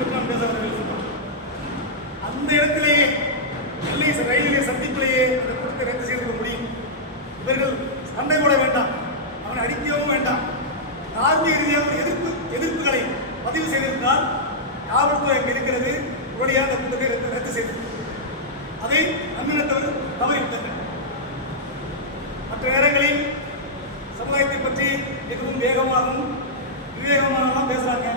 பெருமாள் பேசுகிறார்கள் அந்த இடத்திலேயே நெல்லை ரயிலிலே சந்திப்பிலேயே அந்த கூட்டத்தை ரத்து செய்திருக்க முடியும். இவர்கள் சண்டை கூட வேண்டாம். அவனை அடிக்கவும் வேண்டாம். தார்மீக ரீதியாக ஒரு எதிர்ப்பு எதிர்ப்புகளை பதிவு செய்திருந்தால் காவல்துறை அங்கே இருக்கிறது உடனடியாக அந்த கூட்டத்தை ரத்து ரத்து செய்தது அதை நம்பினத்தவர் தவறிவிட்டனர் மற்ற நேரங்களில் சமுதாயத்தை பற்றி மிகவும் வேகமாகவும் விவேகமாகவும் பேசுறாங்க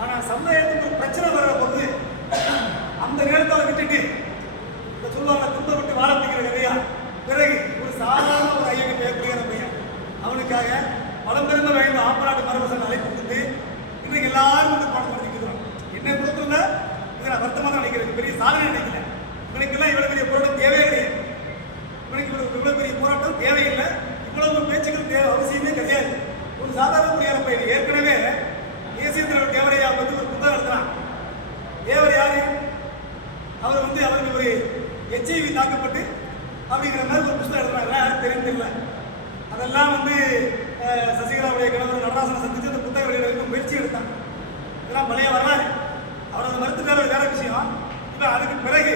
ஆனா சமுதாயத்துக்கு ஒரு பிரச்சனை வர்ற பொழுது அந்த விட்டுட்டு இந்த சொல்லுவாங்க துண்டை விட்டு பிடிக்கிற கதையா பிறகு ஒரு சாதாரண ஒரு ஐயன் பேர் பையன். அவனுக்காக பழம்பெருமை வாய்ந்த ஆப்பராட்டு மரபசன் அழைப்பு கொடுத்து இன்னைக்கு எல்லாரும் வந்து பாடம் நடத்திக்கிறோம் என்னை பொறுத்தவரை இதை நான் வருத்தமாக நினைக்கிறேன். பெரிய சாதனை நினைக்கல இவனுக்கெல்லாம் இவ்வளவு பெரிய போராட்டம் தேவையே கிடையாது. இவனுக்கு இவ்வளவு இவ்வளவு பெரிய போராட்டம் தேவையில்லை. இவ்வளவு பேச்சுக்கள் தேவை அவசியமே கிடையாது. ஒரு சாதாரண குடியார பையன். ஏற்கனவே தேசிய தலைவர் தேவரையா வந்து ஒரு புத்தகம் எழுதுறான். தேவர் யாரு? அவர் வந்து அவருக்கு ஒரு எச்ஐவி தாக்கப்பட்டு அப்படிங்கிற மாதிரி ஒரு புஸ்தகம் எழுதுறாங்க. யாரும் தெரியும் தெரியல. அதெல்லாம் வந்து சசிகலாவுடைய கணவர் நடராசனை சந்தித்து அந்த புத்தக வெளியிடறதுக்கு முயற்சி எடுத்தாங்க. இதெல்லாம் பழைய வரலாறு. அவர் அந்த மறுத்துட்டார் வேற விஷயம். இப்போ அதுக்கு பிறகு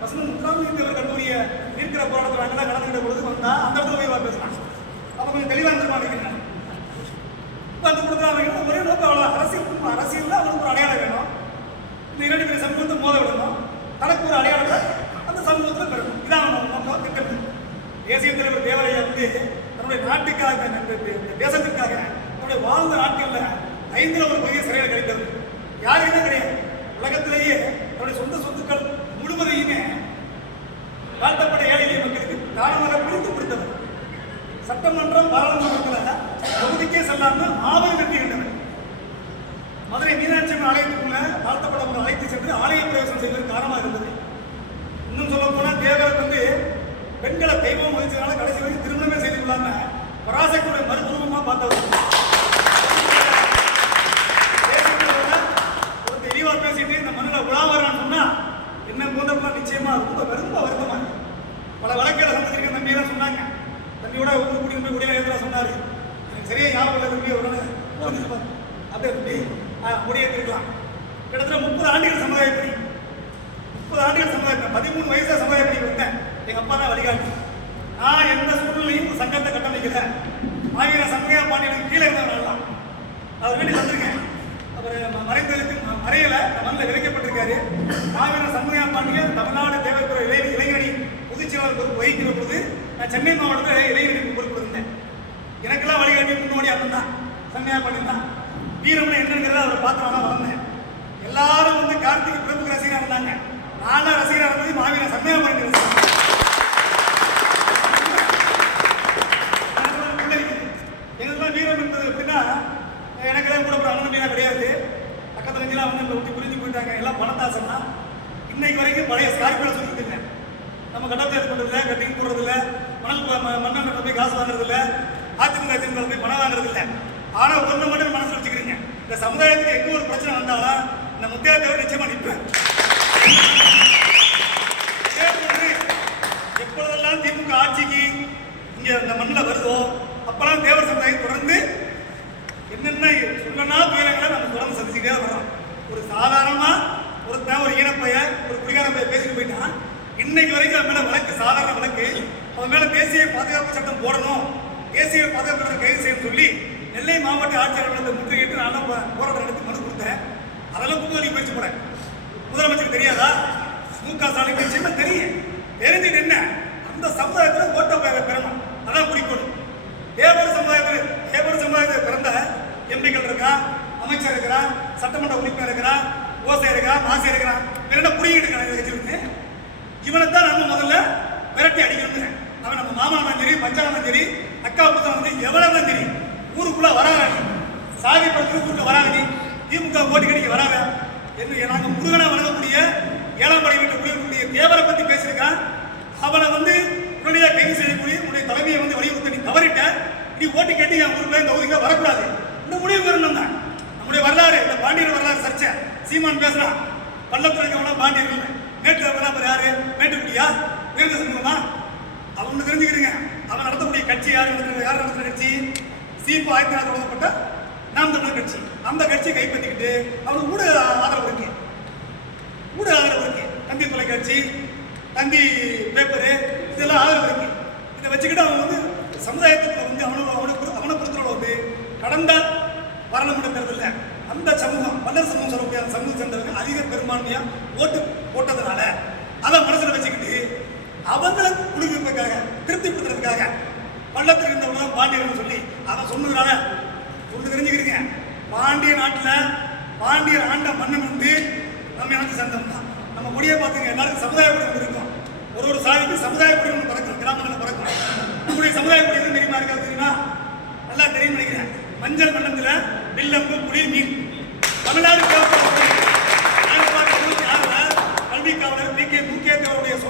வசந்த முத்துராமலிங்க தேவர் கல்லூரிய இருக்கிற போராட்டத்தில் அங்கெல்லாம் கலந்துக்கிட்ட பொழுது வந்தா அந்த இடத்துல போய் வா அப்போ கொஞ்சம் தெளிவாக இருந்திருமா நினைக்கிறேன் இப்போ அந்த கொடுத்தா அவங்க ஒரே நோக்கம் அவ்வளோ அரசியல் அரசியலில் அவனுக்கு ஒரு அடையாளம் வேணும் இந்த இரண்டு பேர் சமூகத்தை மோத விடணும் தனக்கு ஒரு அடையாளத்தை அந்த சமூகத்தில் பெறணும் இதான் அவன் நோக்கம் திட்டம் தேசிய தலைவர் தேவரையா வந்து தன்னுடைய நாட்டுக்காக இந்த- இந்த இந்த தேசத்திற்காக தன்னுடைய வாழ்ந்த நாட்களில் ஐந்தில் ஒரு பெரிய சிறையில் கிடைத்தது யாருக்குமே கிடையாது உலகத்திலேயே தன்னுடைய சொந்த சொத்துக்கள் முழுவதையுமே தாழ்த்தப்பட்ட ஏழை எளிய மக்களுக்கு தானமாக பிரித்து கொடுத்தவர் சட்டமன்றம் பாராளுமன்றத்தில் தொகுதிக்கே செல்லாமல் மாபெரும் வெற்றி கண்டவர் மதுரை மீனாட்சி அம்மன் ஆலயத்துக்குள்ள தாழ்த்தப்பட்டவர்கள் அழைத்து சென்று ஆலய பிரவேசம் செய்வதற்கு காரணமாக இருந்தது. இன்னும் சொல்ல போனால் தேவருக்கு வந்து பெண்களை தெய்வம் மதிச்சதுனால கடைசி வரைக்கும் திருமணமே செய்து கொள்ளாம பராசக்தியுடைய மறுபுறம் ஒரு தெளிவா பேசிட்டு இந்த மண்ணில் உலா வரான்னு சொன்னா என்ன போன்றப்பெல்லாம் நிச்சயமா ரொம்ப ரொம்ப வருத்தமா இருக்கு. பல வழக்குகளை சந்திச்சிருக்க தம்பி தான் சொன்னாங்க. தம்பியோட ஊருக்கு கூட்டிட்டு போய் குடியில ஏற்றா சொன்னாரு. எனக்கு சரியா ஞாபகம் இல்லை தம்பி ஒரு நாள் சொல்லிட்டு பாரு. அப்படியே தம்பி முடியேற்றிருக்கலாம் கிட்டத்தட்ட முப்பது ஆண்டுகள் சமுதாயப்படி முப்பது ஆண்டுகள் சமுதாயம் பதிமூணு வயசுல சமுதாயப்படி வந்தேன். எங்க அப்பா தான் வழிகாட்டி. நான் எந்த சூழ்நிலையும் ஒரு சங்கத்தை கட்டமைக்கல. மாவீர சமய பாண்டியனுக்கு கீழே இருந்தவர்கள்லாம் அவர் வீட்டுக்கு வந்திருக்கேன் அவர் மறைந்ததுக்கு மறையல. மண்ணில் விதைக்கப்பட்டிருக்காரு. மாவீர சண்முகா பாண்டியன் தமிழ்நாடு தேவைக்குற இளை இளைஞரணி பொதுச்செயலாளர் பொறுப்பு வகிக்கிற பொழுது நான் சென்னை மாவட்டத்தில் இளைஞரணி பொறுப்பு இருந்தேன் எனக்கெல்லாம் வழிகாட்டி முன்னோடி அண்ணன் தான் சண்முகா பாண்டியன் தான். வீரம்னு என்னங்கிறத அவரை பார்த்து நான் வளர்ந்தேன். எல்லாரும் வந்து கார்த்திக் பிரபுக்கு ரசிகராக இருந்தாங்க. நானும் ரசிகராக இருந்தேன் மாவீர சண்முகா பாண்டியன் ரசிகர். எனக்குள்ள பிள்ளை இருக்குது. எங்களுக்குலாம் வீரம் இருந்தது எப்படின்னா எனக்கு எல்லாம் அண்ணன் கிடையாது. பக்கத்துல இருந்துலாம் வந்து நம்மளை விட்டு போயிட்டாங்க. எல்லாம் பணத்தாசம்னா இன்னைக்கு வரைக்கும் பழைய ஸ்கார்பியோல சொல்லியிருக்குங்க நம்ம கட்டத்தை இது கட்டிங் போடுறதில்ல. மணல் ப- ம- போய் காசு வாங்குறதில்ல. இல்லை ஆத்திரங்க போய் பணம் வாங்குறதில்ல. ஆனால் ஒன்று மட்டும் மனசு வச்சுக்கிறீங்க. இந்த சமுதாயத்துக்கு எங்கே ஒரு பிரச்சனை வந்தாலும் இந்த முத்தியா தேவை நிச்சயமாக நிற்பேன் எப்பொழுதெல்லாம் திமுக ஆட்சிக்கு இங்கே இந்த மண்ணில் வருதோ அப்பெல்லாம் தேவர் சமுதாயம் தொடர்ந்து என்னென்ன சொல்லனா துயரங்களை நம்ம தொடர்ந்து சந்திச்சுட்டே வரோம் ஒரு சாதாரணமாக ஒருத்தன் ஒரு ஈனப்பைய ஒரு குடிகார பையன் பேசிட்டு போயிட்டான். இன்னைக்கு வரைக்கும் அவன் மேலே வழக்கு சாதாரண வழக்கு. அவன் மேலே தேசிய பாதுகாப்பு சட்டம் போடணும். தேசிய பாதுகாப்பு சட்டம் கைது செய்யணும்னு சொல்லி நெல்லை மாவட்ட ஆட்சியர் அலுவலகத்தை முற்றுகையிட்டு நான் போராட்டம் நடத்தி மனு கொடுத்தேன். அதெல்லாம் புதுவெளி பேச்சு போறேன் முதலமைச்சருக்கு தெரியாதா? மு க ஸ்டாலின் நிச்சயமா தெரியும் தெரிஞ்சுட்டு என்ன? அந்த சமுதாயத்தில் ஓட்ட பெற பெறணும் அதான் குறிக்கோள் தேவர் சமுதாயத்தில் தேவர் சமுதாயத்தில் பிறந்த எம்பிக்கள் இருக்கா அமைச்சர் இருக்கிறான் சட்டமன்ற உறுப்பினர் இருக்கிறான் ஓசை இருக்கிறான் மாசை இருக்கிறான் வேற என்ன புரியிட்டு இருக்கான் வச்சிருந்து இவனை தான் நம்ம முதல்ல விரட்டி அடிக்கணும் அவன் நம்ம மாமா இருந்தாலும் சரி பஞ்சாலும் சரி அக்கா புத்தகம் வந்து எவ்வளவு சரி ஊருக்குள்ள வராங்க நீ. சாதி படத்துக்கு ஊருக்கு வராத நீ. திமுக ஓட்டு கடிக்க வராத. என்ன நாங்கள் முருகனை வழங்கக்கூடிய ஏழாம் படை வீட்டு குடியிருக்கக்கூடிய தேவரை பத்தி பேசியிருக்கான் அவனை வந்து உடனடியாக கைது செய்யக்கூடிய உன்னுடைய தலைமையை வந்து வலியுறுத்த நீ தவறிட்ட. நீ ஓட்டு கேட்டு என் ஊருக்குள்ள இந்த ஊருக்கு வரக்கூடாது. இந்த முடிவு வரணும் தான் சீமான் பேசுறான் பள்ளத்தில் இருக்கவனா பாண்டியர் இல்லை. மேட்டில் இருக்கவனா அப்புறம் யாரு? மேட்டுக்குடியா வீரத சமூகமா? அவனு தெரிஞ்சுக்கிறீங்க அவன் நடத்தக்கூடிய கட்சி யார்? நடத்துகிற யார் நடத்துகிற கட்சி? சீப்பு ஆயிரத்தி தொள்ளாயிரத்தி தொடங்கப்பட்ட நாம் தமிழர் கட்சி. அந்த கட்சியை கைப்பற்றிக்கிட்டு அவனுக்கு ஊட ஆதரவு இருக்கு. ஊட ஆதரவு இருக்கு. தந்தி தொலைக்காட்சி தந்தி பேப்பரு இதெல்லாம் ஆதரவு இருக்கு. இதை வச்சுக்கிட்டு அவன் வந்து சமுதாயத்துக்குள்ள வந்து அவனுக்கு அவனுக்கு அவனை பொறுத்தவரை வந்து கடந்த வரலமுறை தேர்தலில் அந்த சமூகம் பல்லர் சமூகம் சொல்லக்கூடிய அந்த சமூகம் சேர்ந்தவங்க அதிக பெரும்பான்மையா ஓட்டு போட்டதுனால அதை மனசுல வச்சுக்கிட்டு அவங்களை குளிர்விப்பதற்காக திருப்திப்படுத்துறதுக்காக பள்ளத்தில் இருந்தவங்க பாண்டியர்னு சொல்லி அதை சொன்னதுனால ஒன்று தெரிஞ்சுக்கிறீங்க. பாண்டிய நாட்டில் பாண்டியர் ஆண்ட மன்னன் வந்து நம்ம எனக்கு சேர்ந்தவன் தான். நம்ம கொடியை பார்த்துங்க எல்லாருக்கும் சமுதாய குடும்பம் இருக்கும். ஒரு ஒரு சாதிக்கு சமுதாய குடும்பம் பறக்கும் கிராமங்களில் பறக்கும். நம்முடைய சமுதாய கொடி தெரியுமா இருக்காது தெரியுமா? நல்லா தெரியும் நினைக்கிறேன். மஞ்சள் மண்டலத்தில் வில்லம்பு புளி மீன் தமிழ்நாடு காவல்துறை ஆயிரத்தி தொள்ளாயிரத்தி தொண்ணூத்தி ஆறுல கல்வி காவலர் பி கே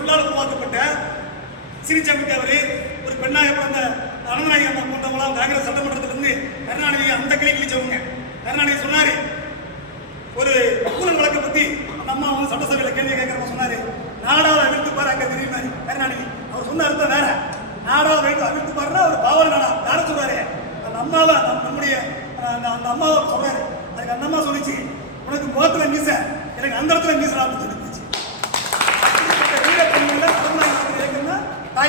முக்கியத்தவருடைய உருவாக்கப்பட்ட சிரிச்சாமி அவரு ஒரு பெண்ணாக பிறந்த அனந்தநாயகி அம்மா போன்றவங்களாம் காங்கிரஸ் சட்டமன்றத்திலிருந்து கருணாநிதியை அந்த கிளி கிழிச்சவங்க கருணாநிதி சொன்னார் ஒரு ஊழல் வழக்கை பற்றி அந்த அவங்க சட்டசபையில் கேள்வி கேட்குறவங்க சொன்னார் நாடாவை அவிழ்த்து பாரு அங்கே தெரியுமாரு கருணாநிதி அவர் சொன்ன அர்த்தம் வேற. நாடாவை அவிழ்த்து அவிழ்த்து பாருன்னா அவர் பாவல் நாடா யார சொல்கிறாரு அந்த அம்மாவை நம்- நம்முடைய அந்த அந்த அம்மாவை சொல்றாரு. அதுக்கு அந்த அம்மா சொல்லிச்சு உனக்கு முகத்தில் மீச எனக்கு அந்த இடத்துல மீசலாம் அப்படின்னு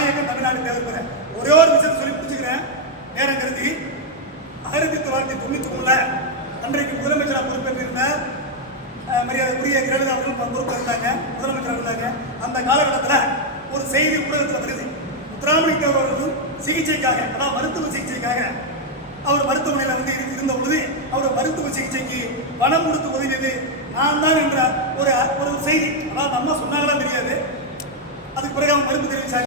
தாய் தமிழ்நாடு தேவைப்படுற ஒரே ஒரு விஷயத்தை சொல்லி பிடிச்சிக்கிறேன் நேரம் கருதி ஆயிரத்தி தொள்ளாயிரத்தி தொண்ணூத்தி மூணுல அன்றைக்கு முதலமைச்சராக பொறுப்பேற்றிருந்த அஹ், மரியாதைக்குரிய ஜெயலலிதா அவர்கள் பொறுப்பு இருந்தாங்க முதலமைச்சராக இருந்தாங்க. அந்த காலகட்டத்தில் ஒரு செய்தி ஊடகத்தில் வருது. முத்துராமலிங்க அவர்களும் சிகிச்சைக்காக அதாவது மருத்துவ சிகிச்சைக்காக அவர் மருத்துவமனையில் வந்து இருந்த பொழுது அவர் மருத்துவ சிகிச்சைக்கு பணம் கொடுத்து உதவியது. நான் தான் என்ற ஒரு ஒரு செய்தி. அதாவது அம்மா சொன்னாங்களா தெரியாது. அதுக்கு பிறகு அவங்க மருந்து தெரிவிச்சாங்க.